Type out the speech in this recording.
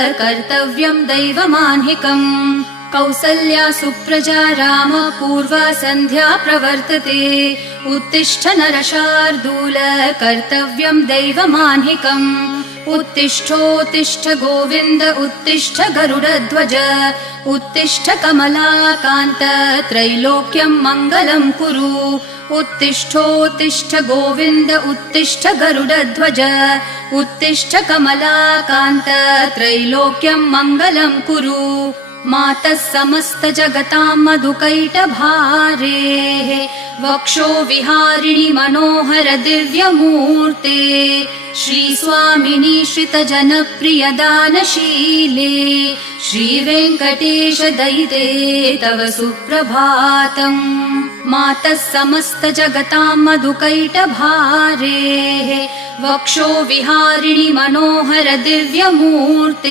कर्तव्यं दैवमान्हिकम् कौसल्या सुप्रजा राम पूर्वा सन्ध्या प्रवर्तते उत्तिष्ठ नरशार्दूल कर्तव्यं दैवमान्हिकम् उत्तिष्ठोत्तिष्ठ गोविन्द उत्तिष्ठ गरुडध्वज उत्तिष्ठ कमलाकान्त त्रैलोक्यं मङ्गलं कुरु उत्तिष्ठोत्तिष्ठ गोविन्द उत्तिष्ठ गरुडध्वज उत्तिष्ठ कमलाकान्त त्रैलोक्यं मङ्गलं कुरु मातः समस्त जगतां मधुकैटभारेः वक्षो विहारिणि मनोहर दिव्यमूर्ते श्रीस्वामिनि श्रितजनप्रिय दानशीले श्रीवेङ्कटेश दयिते तव सुप्रभातम् मातः समस्त जगतां मधुकैटभारेः वक्षो विहारिणि मनोहर दिव्यमूर्ते